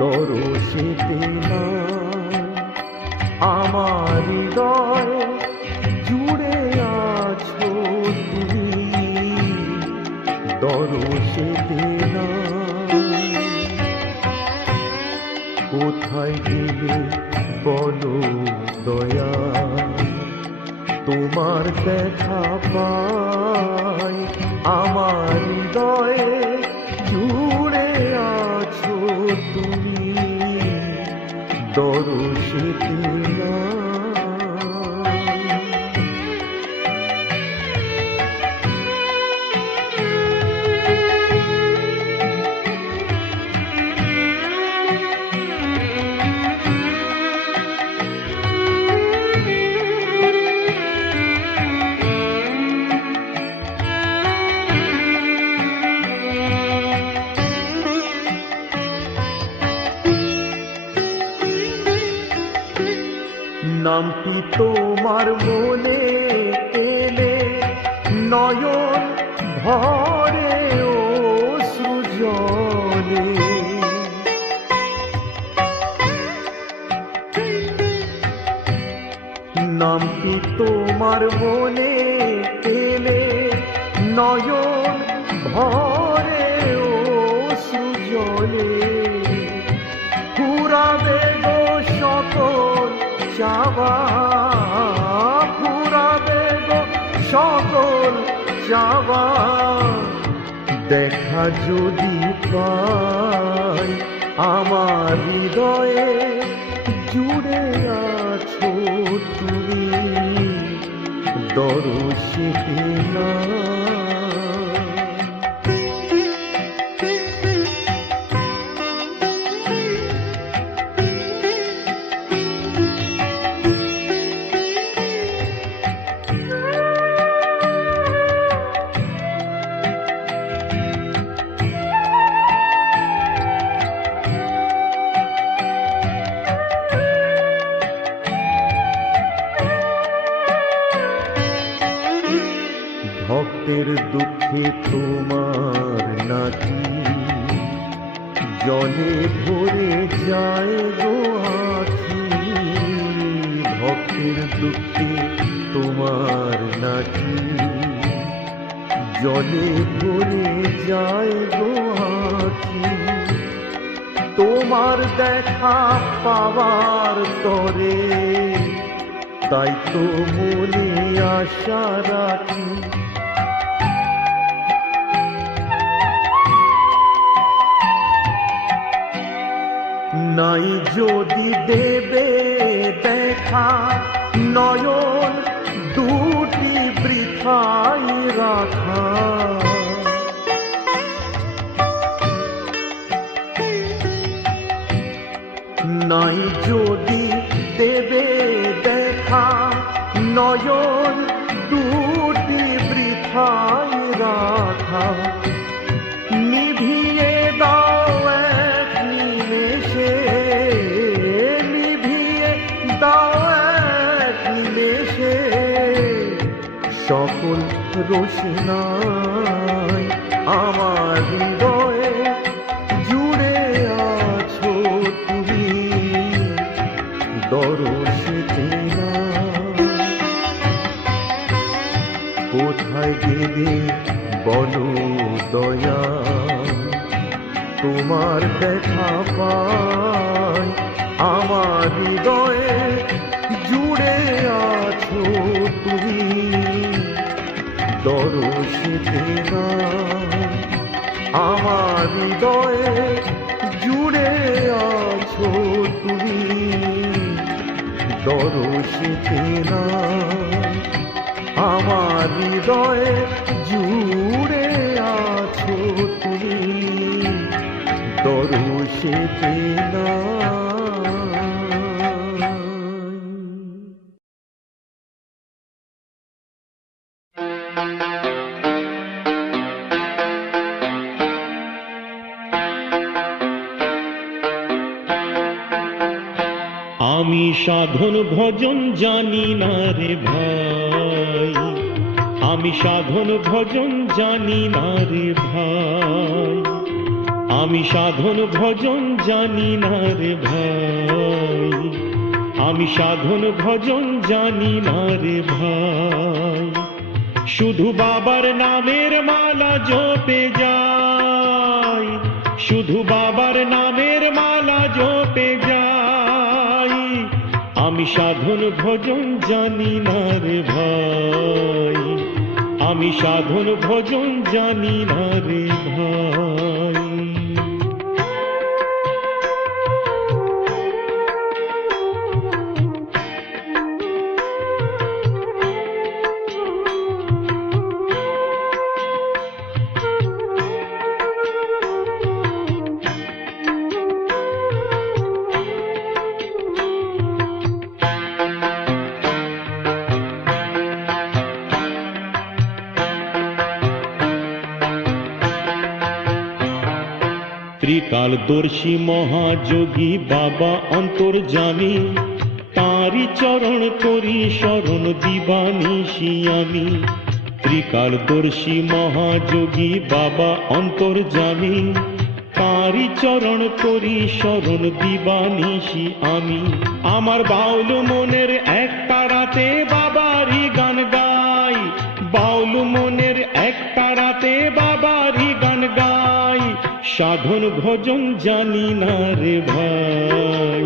দরশেতে না আমার হৃদয় জুড়ে আছো তুমি, দরশেতে না। কোথায় গেলে বলো দয়া, তোমার দেখা পাই আমার হৃদয়ে জুড়ে আছো তুমি, দরশেতে না। নামটি তোমার মনে এলে নয়ন ভরে অশ্রু জলে, নামটি তোমার মনে এলে নয়ন ভরে অশ্রু জলে, ফুরাবে গো সকল চাওয়া, ফুরাবে গো সকল চাওয়া, দেখা যদি পাই আমার হৃদয়ে জুড়ে আছো তুমি, দরশেতে না। ভক্তের দুঃখে তোমার নাকি জলে ভরে যায় গো আখি, ভক্তের দুঃখে তোমার নাকি জলে ভরে যায় গো আখি, তোমার দেখা পাওয়ার তরে তাই তো মনে আশা রাখি, নাই যদি দেবে দেখা নয়ন দুটি বৃথাই রাখা, নাই যদি দেবে দেখা নয়ন দুটি বৃথাই রাখা, নিভিয়ে দাও এক নিমেষে, নিভিয়ে দাও এক নিমেষে সকল রোশনাই আমার হৃদয়ে জুড়ে আছো তুমি, দরশেতে না। কোথায় গেলে বলো দয়া, তোমার দেখা পাই আমার হৃদয়ে জুড়ে আছো তুমি, দরশেতে না। আমার হৃদয়ে জুড়ে আছো তুমি, দরশেতে না। আমার হৃদয়ে জুড়ে আছো তুমি, দরশেতে না। আমি সাধন ভজন জানি না রে ভাই, আমি সাধন ভজন জানি না রে ভাই, আমি সাধন ভজন জানি না রে ভাই, আমি সাধন ভজন জানি না রে ভাই। শুধু বাবার নামের মালা জপে যাই, শুধু বাবার নামের মালা জপে যাই। আমি সাধন ভজন জানি না রে ভাই, আমি সাধন ভজন জানি না রে ভাই। ত্রিকালদর্শী মহাযোগী বাবা অন্তর্যামী, তাঁরই চরণ করি শরণ দিবানিশি আমি। ত্রিকালদর্শী মহাযোগী বাবা অন্তর্যামী, তাঁরই চরণ করি শরণ দিবানিশি আমি। আমার বাউল মনের এক তারাতে বাবারই গান গাই, বাউল মনের এক তারাতে বাবারই গান গাই। সাধন ভজন জানি না রে ভাই,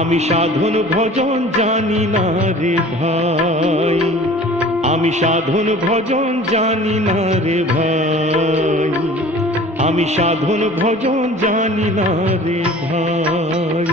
আমি সাধন ভজন জানি না রে ভাই, আমি সাধন ভজন জানি না রে ভাই, আমি সাধন ভজন জানি না রে ভাই।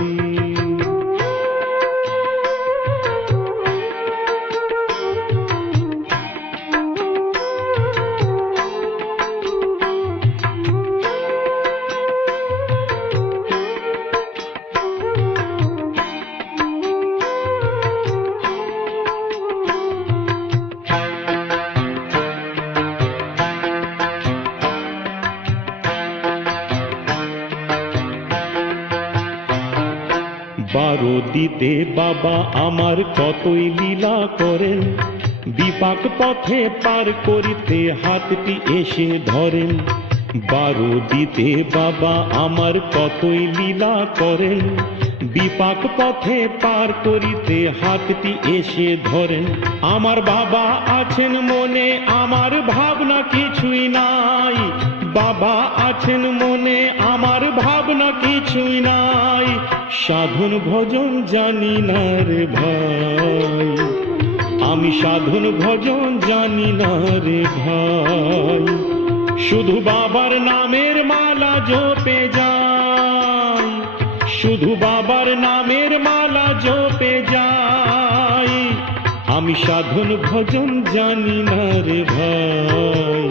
বারো দিতে বাবা আমার কতই লীলা করেন, বিপাক পথে পার করিতে হাতটি এসে ধরেন। বারো দিতে বাবা আমার কতই লীলা করেন, বিপাক পথে পার করিতে হাতটি এসে ধরেন। আমার বাবা আছেন মনে, আমার ভাবনা কিছুই নাই, বাবা আছেন মনে, আমার ভাবনা কিছুই নাই। সাধন ভজন জানি না রে ভাই, আমি সাধন ভজন জানি না রে ভাই। শুধু বাবার নামের মালা জপে যাই, শুধু বাবার নামের মালা জপে যাই। আমি সাধন ভজন জানি না রে ভাই,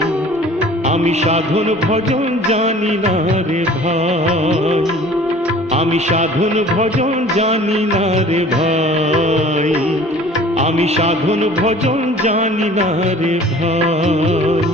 আমি সাধন ভজন জানি না রে ভাই, আমি সাধন ভজন জানি না রে ভাই, আমি সাধন ভজন জানি না রে ভাই।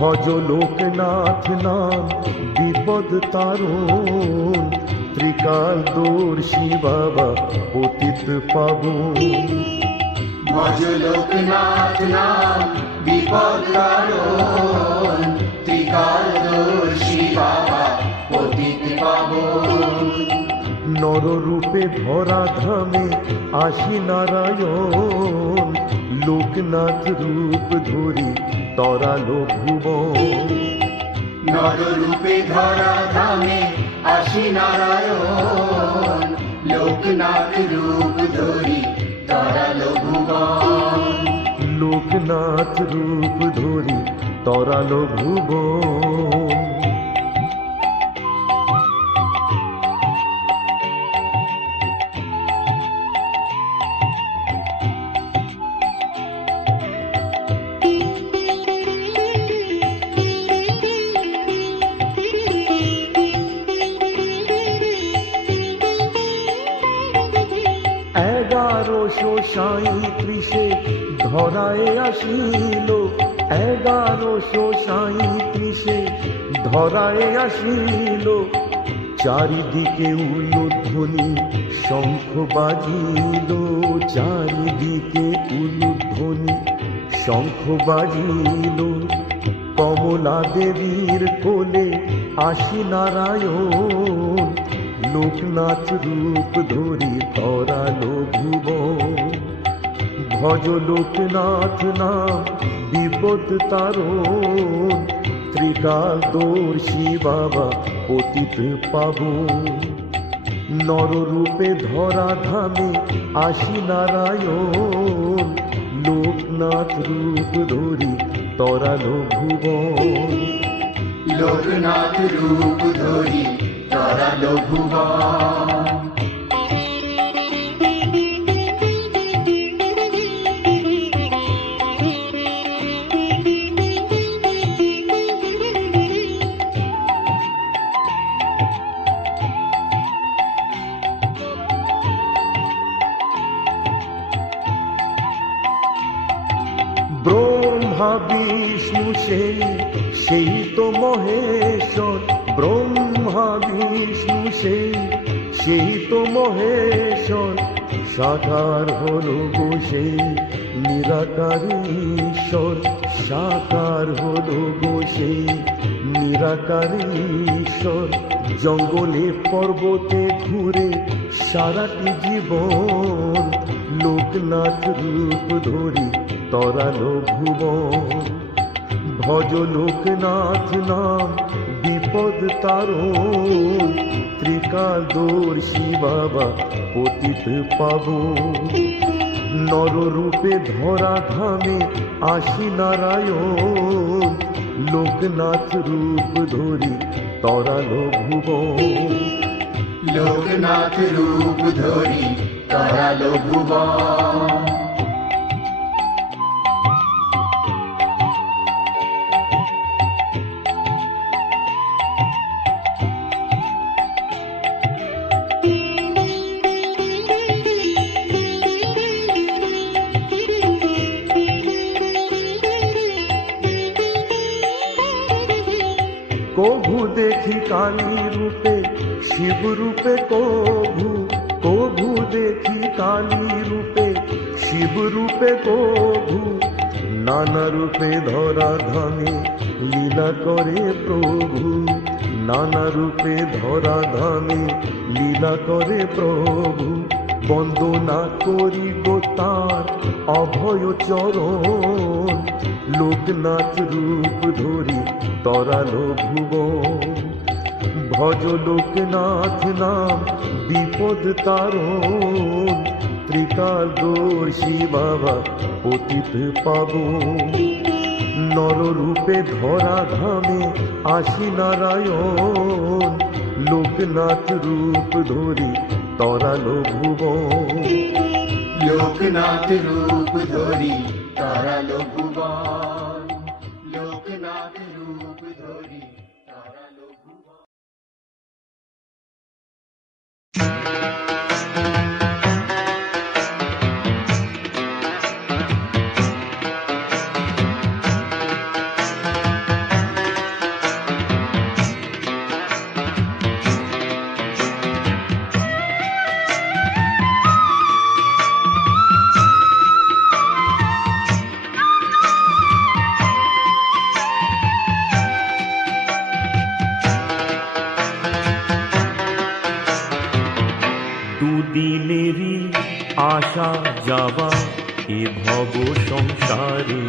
ভজ লোকনাথ নাম বিপদ তারণ, ত্রিকালদর্শী বাবা পতিত পাবন। ভজ লোকনাথ নাম বিপদ তারণ, ত্রিকালদর্শী বাবা পতিত পাবন। নররূপে ধরা ধামে আসি নারায়ণ, লোকনাথ রূপ ধরি তরালো ভুবন। নররূপে ধরা ধামে আসি নারায়ণ, লোকনাথ রূপ ধরি তরালো ভুবন। লোকনাথ রূপ ধরি তরালো ভুবন। 1137 ধরায় আসিল, 1137 ধরায় আসিল। চারিদিকে উলুধ্বনি শঙ্খ বাজিল, চারিদিকে উলুধ্বনি শঙ্খ বাজিল। কমলা দেবীর কোলে আসি নারায়ণ, লোকনাথ রূপ ধরি তরালো ভুবন। ভজ লোকনাথ নাম বিপদ তারণ, ত্রিকালদর্শী বাবা পতিত পাবন। নররূপে ধরা ধামে আসি নারায়ণ, লোকনাথ রূপ ধরি তরালো ভুবন। লোকনাথ রূপ ধরি তরালো ভুবন। ব্রহ্মা বিষ্ণু সেই তো মহেশ্বর, ব্রহ্মা বিষ্ণু সেই তো মহেশ্বর। সাকার হলো গো সেই নিরাকার ঈশ্বর, সাকার হলো গো সেই নিরাকার ঈশ্বর। জঙ্গলে পর্বতে ঘুরে সারাটি জীবন, লোকনাথ রূপ ধরি তরালো ভুবন। ভজ লোকনাথ নাম বিপদ তারণ, ত্রিকালদর্শী বাবা পতিত পাবন। নররূপে ধরা ধামে আসি নারায়ণ, লোকনাথ রূপ ধরি তরালো ভুবন। লোকনাথ রূপ ধরি তরালো ভুবন। কভু দেখি কালী রূপে শিব রূপে, কভু কভু দেখি কালী রূপে শিব রূপে, কভু নানা রূপে ধরা ধামে লীলা করে প্রভু, নানা রূপে ধরা ধামে লীলা করে প্রভু। বন্দনা করি গো তার অভয় চরণ, লোকনাথ রূপ ধরি তরালো ভুবন। ভজ লোকনাথ নাম বিপদ তারণ, ত্রিকালদর্শী বাবা পতিত পাবন। নররূপে ধরা ধামে আসি নারায়ণ, লোকনাথ রূপ ধরি তরালো ভুবন। লোকনাথ রূপ ধরি তরালো ভুবন। লোকনাথ রূপ ধরি তরালো ভুবন। দুদিনেরই আশা যাওয়া এ ভব সংসারে,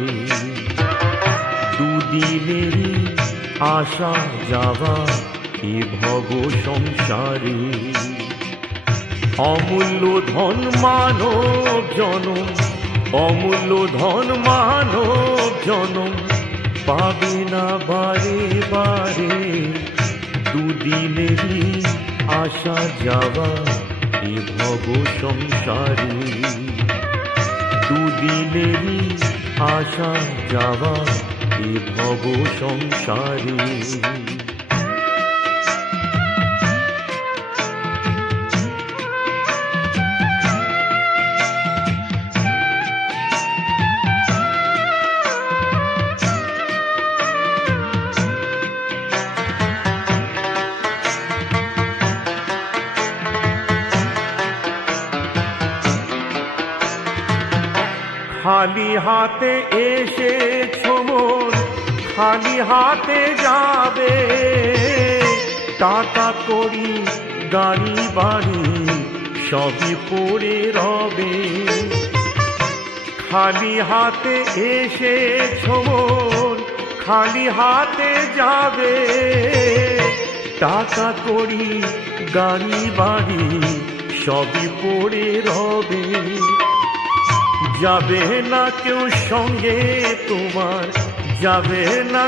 দুদিনেরই আশা যাওয়া এ ভব সংসারে। অমূল্য ধন মানব জনম, অমূল্য ধন মানব জনম পাবে না বারে বারে। দুদিনেরই আশা যাওয়া এ ভব সংসারে, দুদিনেরই আশা যাওয়া এ ভব সংসারে। খালি হাতে এসেছো মন, খালি হাতে যাবে। টাকা করি গাড়ি বাড়ি সবই পড়ে রবে। খালি হাতে এসেছো মন, খালি হাতে যাবে। টাকা করি গাড়ি বাড়ি সবই পড়ে রবে। যাবে না কেউ সঙ্গে তোমার, যাবে না